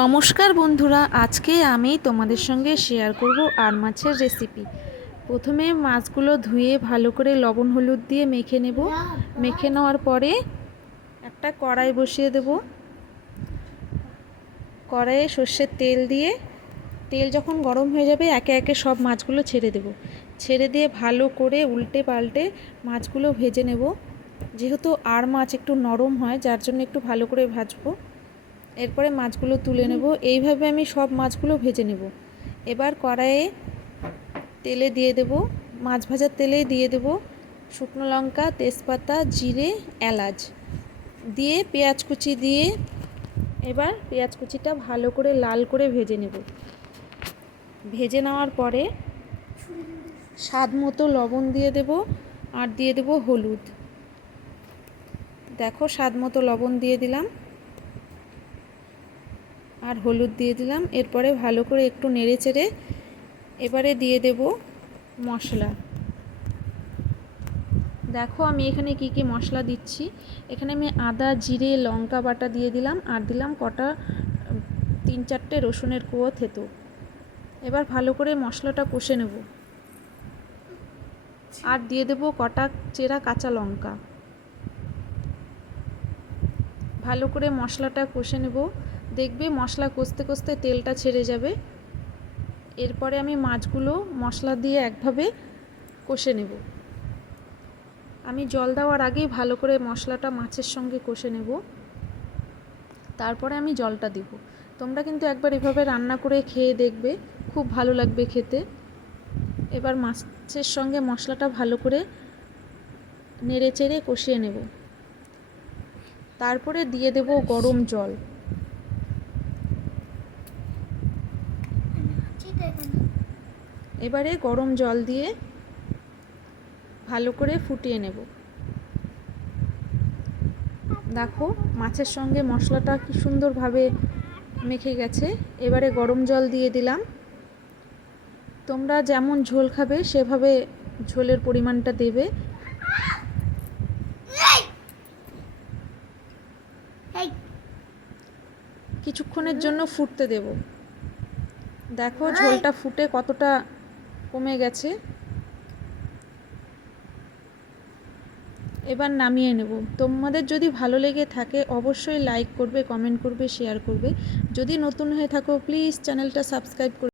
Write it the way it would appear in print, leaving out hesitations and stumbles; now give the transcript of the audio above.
নমস্কার বন্ধুরা, আজকে আমি তোমাদের সঙ্গে শেয়ার করব আর মাছের রেসিপি। প্রথমে মাছগুলো ধুয়ে ভালো করে লবণ হলুদ দিয়ে মেখে নেব। মেখে নেওয়ার পরে একটা কড়াই বসিয়ে দেব। কড়াইয়ে সর্ষের তেল দিয়ে তেল যখন গরম হয়ে যাবে একে একে সব মাছগুলো ছেড়ে দেব। ছেড়ে দিয়ে ভালো করে উল্টে পাল্টে মাছগুলো ভেজে নেব। যেহেতু আর মাছ একটু নরম হয়, যার জন্য একটু ভালো করে ভাজবো। এরপরে মাছগুলো তুলে নেব। এইভাবে আমি সব মাছগুলো ভেজে নেব। এবার কড়াইয়ে তেলে দিয়ে দেব, মাছ ভাজার তেলেই দিয়ে দেব শুকনো লঙ্কা, তেজপাতা, জিরে, এলাচ দিয়ে পেঁয়াজ কুচি দিয়ে এবার পেঁয়াজ কুচিটা ভালো করে লাল করে ভেজে নেব। ভেজে নেওয়ার পরে স্বাদ মতো লবণ দিয়ে দেব আর দিয়ে দেব হলুদ। দেখো, স্বাদ মতো লবণ দিয়ে দিলাম আর হলুদ দিয়ে দিলাম। এরপরে ভালো করে একটু নেড়ে চেড়ে এবারে দিয়ে দেব মশলা। দেখো আমি এখানে কি কি মশলা দিচ্ছি। এখানে আমি আদা, জিরে, লঙ্কা বাটা দিয়ে দিলাম আর দিলাম কটা 3-4টে রসুনের কুয়ো থেতো। এবার ভালো করে মশলাটা কষে নেব আর দিয়ে দেব কটা চেরা কাঁচা লঙ্কা। ভালো করে মশলাটা কষে নেব। দেখবে মশলা কষতে কষতে তেলটা ছেড়ে যাবে। এরপরে আমি মাছগুলো মশলা দিয়ে একভাবে কষে নেব। আমি জল দেওয়ার আগেই ভালো করে মশলাটা মাছের সঙ্গে কষে নেব, তারপরে আমি জলটা দেব। তোমরা কিন্তু একবার এভাবে রান্না করে খেয়ে দেখবে, খুব ভালো লাগবে খেতে। এবার মাছের সঙ্গে মশলাটা ভালো করে নেড়ে চেড়ে কষিয়ে নেব। তারপরে দিয়ে দেব গরম জল। এবারে গরম জল দিয়ে ভালো করে ফুটিয়ে নেব। দেখো মাছের সঙ্গে মশলাটা কি সুন্দরভাবে মেখে গেছে। এবারে গরম জল দিয়ে দিলাম। তোমরা যেমন ঝোল খাবে সেভাবে ঝোলের পরিমাণটা দেবে। কিছুক্ষণের জন্য ফুটতে দেব। দেখো ঝোলটা ফুটে কতটা কমে গেছে। এবার নামিয়ে নেব। তোমাদের যদি ভালো লেগে থাকে অবশ্যই লাইক করবে, কমেন্ট করবে, শেয়ার করবে। যদি নতুন হয়ে থাকো প্লিজ চ্যানেলটা সাবস্ক্রাইব করবে।